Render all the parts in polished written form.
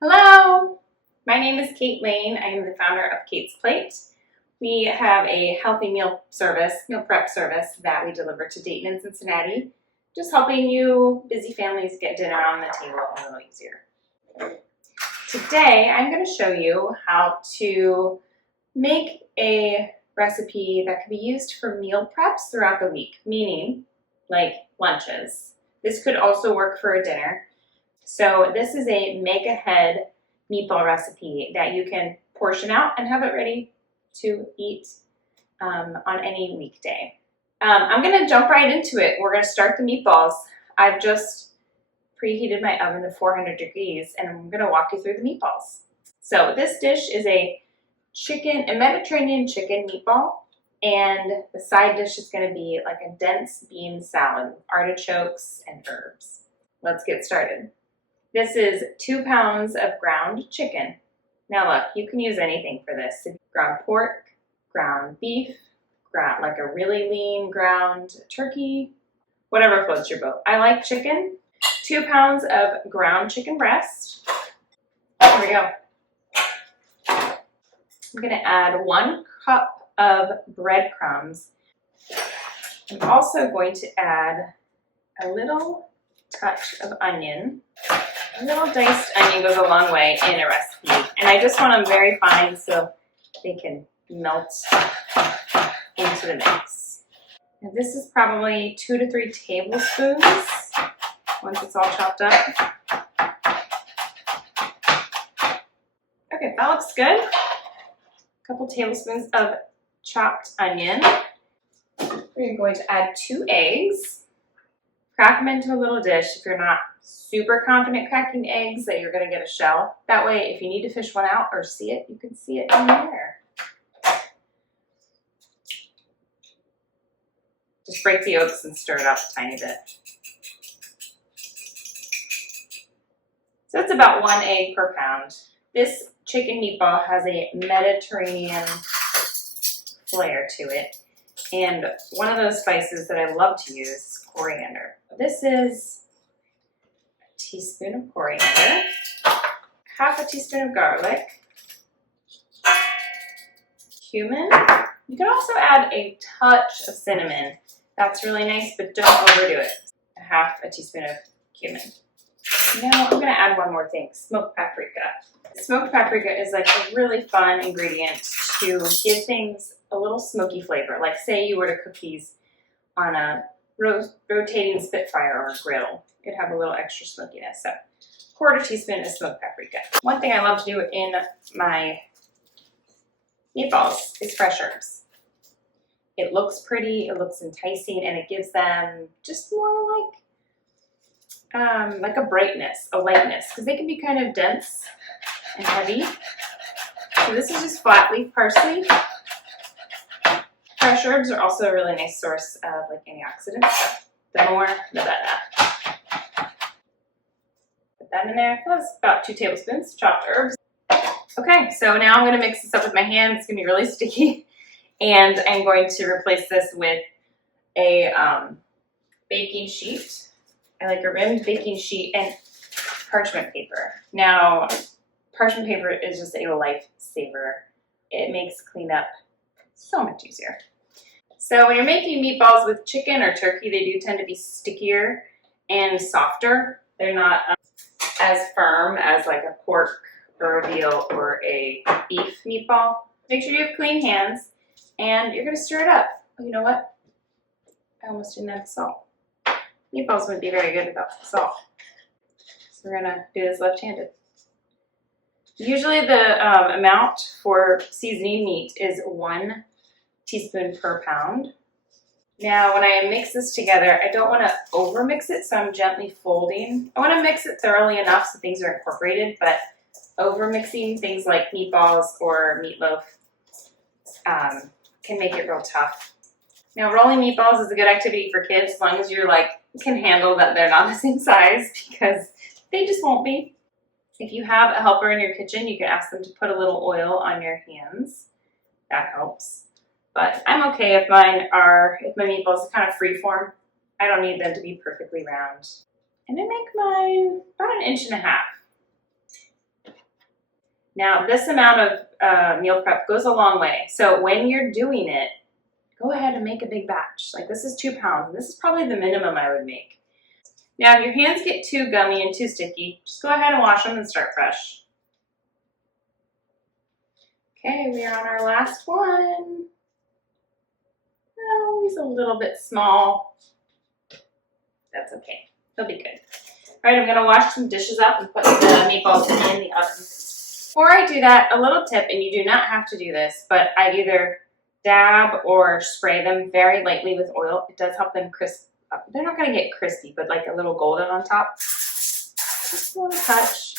Hello, my name is Kate Lane. I am the founder of Kate's Plate. We have a healthy meal prep service that we deliver to Dayton and Cincinnati, just helping you busy families get dinner on the table a little easier. Today, I'm going to show you how to make a recipe that can be used for meal preps throughout the week, meaning like lunches. This could also work for a dinner. So this is a make-ahead meatball recipe that you can portion out and have it ready to eat on any weekday. I'm going to jump right into it. We're going to start the meatballs. I've just preheated my oven to 400 degrees and I'm going to walk you through the meatballs. So this dish is a Mediterranean chicken meatball, and the side dish is going to be like a dense bean salad with artichokes and herbs. Let's get started. This is 2 pounds of ground chicken. Now look, you can use anything for this. Ground pork, ground beef, like a really lean ground turkey, whatever floats your boat. I like chicken. 2 pounds of ground chicken breast. Here we go. I'm going to add 1 cup of breadcrumbs. I'm also going to add a little touch of onion. A little diced onion goes a long way in a recipe, and I just want them very fine so they can melt into the mix. And this is probably 2 to 3 tablespoons once it's all chopped up. Okay, that looks good. A couple tablespoons of chopped onion. We're going to add 2 eggs. Crack them into a little dish. If you're not super confident cracking eggs that you're going to get a shell, that way if you need to fish one out or see it, you can see it in there. Just break the yolks and stir it up a tiny bit. So it's about 1 egg per pound. This chicken meatball has a Mediterranean flair to it. And one of those spices that I love to use is coriander. This is a teaspoon of coriander, half a teaspoon of garlic, cumin. You can also add a touch of cinnamon. That's really nice, but don't overdo it. Half a teaspoon of cumin. Now I'm going to add one more thing, smoked paprika. Smoked paprika is like a really fun ingredient to give things a little smoky flavor. Like say you were to cook these on a rotating Spitfire or a grill. It'd have a little extra smokiness. So 1/4 teaspoon of smoked paprika. One thing I love to do in my meatballs is fresh herbs. It looks pretty, it looks enticing, and it gives them just more like a brightness, a lightness, because they can be kind of dense and heavy. So this is just flat leaf parsley. Fresh herbs are also a really nice source of like antioxidants. So the more, the better. Put that in there. That's about 2 tablespoons chopped herbs. Okay, so now I'm going to mix this up with my hands. It's going to be really sticky. And I'm going to replace this with a baking sheet. I like a rimmed baking sheet and parchment paper. Now, parchment paper is just a lifesaver. It makes cleanup so much easier. So when you're making meatballs with chicken or turkey, they do tend to be stickier and softer. They're not as firm as like a pork or a veal or a beef meatball. Make sure you have clean hands, and you're going to stir it up. Oh, you know what? I almost didn't add salt. Meatballs wouldn't be very good without salt. So we're going to do this left-handed. Usually the amount for seasoning meat is 1 teaspoon per pound. Now when I mix this together, I don't want to over mix it, so I'm gently folding. I want to mix it thoroughly enough so things are incorporated, but over mixing things like meatballs or meatloaf can make it real tough. Now rolling meatballs is a good activity for kids as long as you're can handle that they're not the same size, because they just won't be. If you have a helper in your kitchen, you can ask them to put a little oil on your hands. That helps. But I'm okay if my meatballs are kind of freeform. I don't need them to be perfectly round. And I make mine about 1.5 inches. Now, this amount of meal prep goes a long way. So when you're doing it, go ahead and make a big batch. Like this is 2 pounds. This is probably the minimum I would make. Now, if your hands get too gummy and too sticky, just go ahead and wash them and start fresh. Okay, we are on our last one. Oh, he's a little bit small. That's okay. He'll be good. All right, I'm gonna wash some dishes up and put the meatballs in the oven. Before I do that, a little tip, and you do not have to do this, but I either dab or spray them very lightly with oil. It does help them crisp up. They're not gonna get crispy, but like a little golden on top. Just a little touch.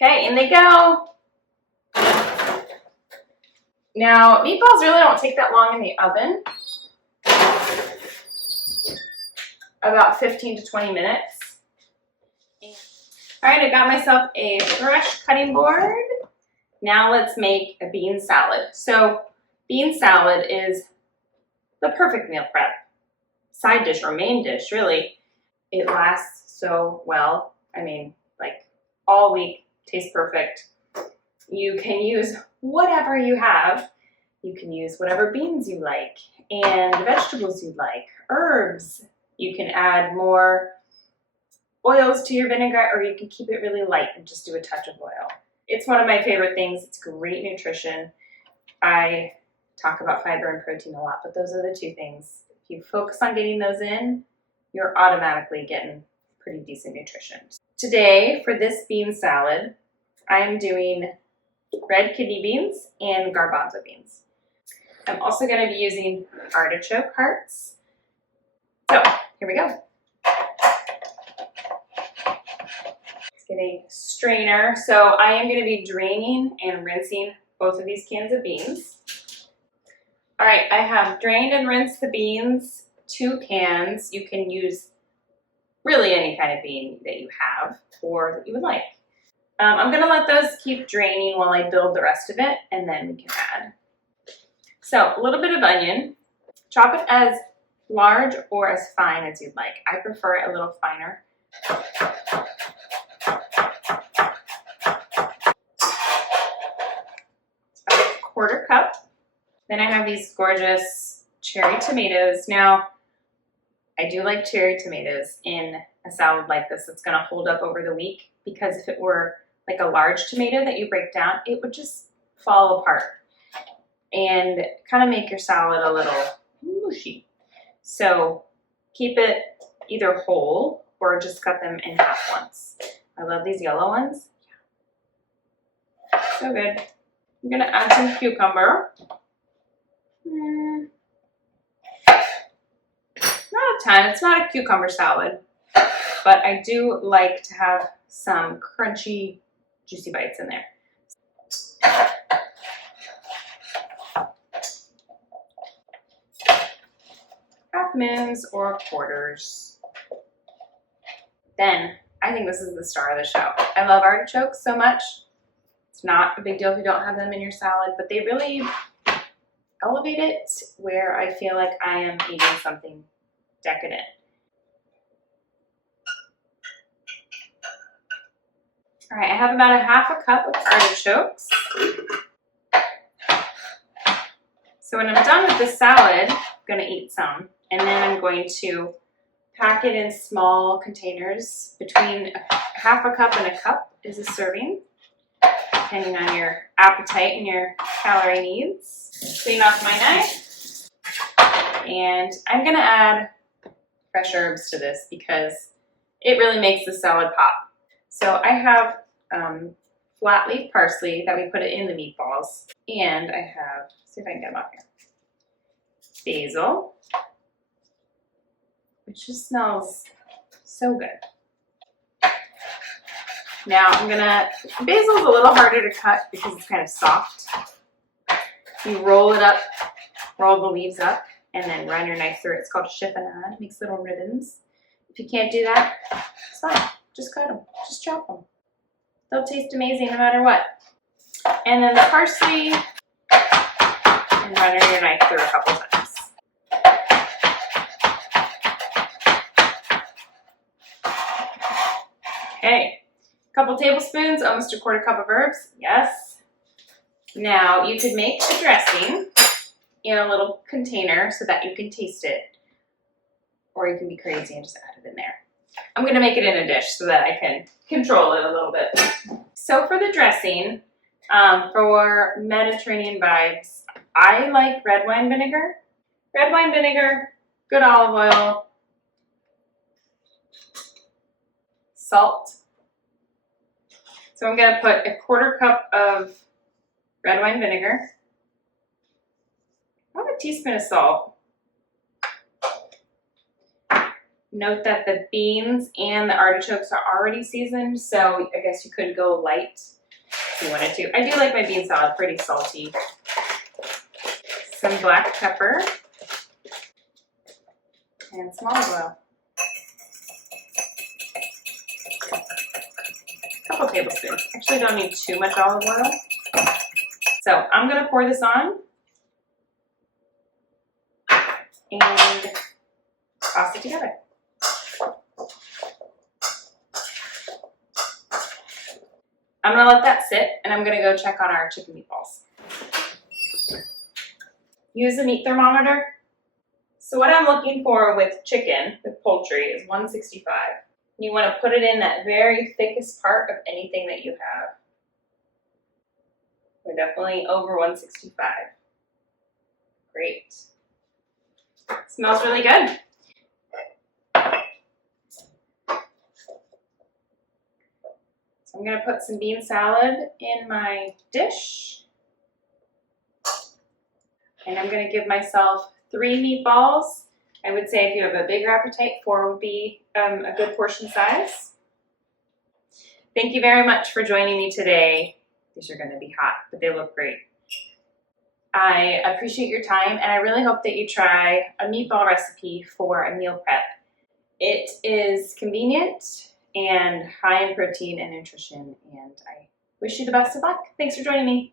Okay, in they go. Now, meatballs really don't take that long in the oven. About 15 to 20 minutes. All right, I got myself a fresh cutting board. Now let's make a bean salad. So bean salad is the perfect meal prep. Side dish or main dish, really. It lasts so well. I mean, like all week, tastes perfect. You can use whatever you have. You can use whatever beans you like and vegetables you like, herbs. You can add more oils to your vinaigrette, or you can keep it really light and just do a touch of oil. It's one of my favorite things. It's great nutrition. I talk about fiber and protein a lot, but those are the two things. If you focus on getting those in, you're automatically getting pretty decent nutrition. Today, for this bean salad, I'm doing red kidney beans and garbanzo beans. I'm also going to be using artichoke hearts. So, here we go. Let's get a strainer. So I am going to be draining and rinsing both of these cans of beans. All right, I have drained and rinsed the beans, 2 cans. You can use really any kind of bean that you have or that you would like. I'm going to let those keep draining while I build the rest of it, and then we can add. So a little bit of onion. Chop it as large or as fine as you'd like. I prefer it a little finer. A 1/4 cup. Then I have these gorgeous cherry tomatoes. Now, I do like cherry tomatoes in a salad like this. It's going to hold up over the week, because if it were like a large tomato that you break down, it would just fall apart and kind of make your salad a little mushy. So keep it either whole or just cut them in half once. I love these yellow ones. So good. I'm gonna add some cucumber. Not a ton, it's not a cucumber salad, but I do like to have some crunchy, juicy bites in there. Half moons or quarters. Then, I think this is the star of the show. I love artichokes so much. It's not a big deal if you don't have them in your salad, but they really elevate it where I feel like I am eating something decadent. All right, I have about a 1/2 cup of artichokes. So when I'm done with this salad, I'm gonna eat some, and then I'm going to pack it in small containers. Between 1/2 cup and a cup is a serving, depending on your appetite and your calorie needs. Clean off my knife, and I'm gonna add fresh herbs to this because it really makes the salad pop. So I have flat leaf parsley that we put it in the meatballs, and I have, see if I can get them up here, basil, which just smells so good. Now basil's a little harder to cut because it's kind of soft. You roll it up, roll the leaves up, and then run your knife through it. It's called chiffonade. It makes little ribbons. If you can't do that, it's fine. Just cut them. Just chop them. They'll taste amazing no matter what. And then the parsley, and run your knife through a couple times. Okay. Couple tablespoons, almost a quarter cup of herbs. Yes. Now you could make the dressing in a little container so that you can taste it. Or you can be crazy and just add it in there. I'm gonna make it in a dish so that I can control it a little bit. So for the dressing, for Mediterranean vibes, I like red wine vinegar. Red wine vinegar, good olive oil, salt. So I'm gonna put a quarter cup of red wine vinegar, about a teaspoon of salt. Note that the beans and the artichokes are already seasoned, so I guess you could go light if you wanted to. I do like my bean salad pretty salty. Some black pepper and some olive oil. A couple tablespoons. Actually, don't need too much olive oil. So I'm gonna pour this on and toss it together. I'm gonna let that sit and I'm gonna go check on our chicken meatballs. Use a meat thermometer. So what I'm looking for with chicken, with poultry, is 165. You wanna put it in that very thickest part of anything that you have. We're definitely over 165. Great. Smells really good. I'm going to put some bean salad in my dish. And I'm going to give myself 3 meatballs. I would say if you have a bigger appetite, 4 would be a good portion size. Thank you very much for joining me today. These are going to be hot, but they look great. I appreciate your time, and I really hope that you try a meatball recipe for a meal prep. It is convenient and high in protein and nutrition, and I wish you the best of luck. Thanks for joining me.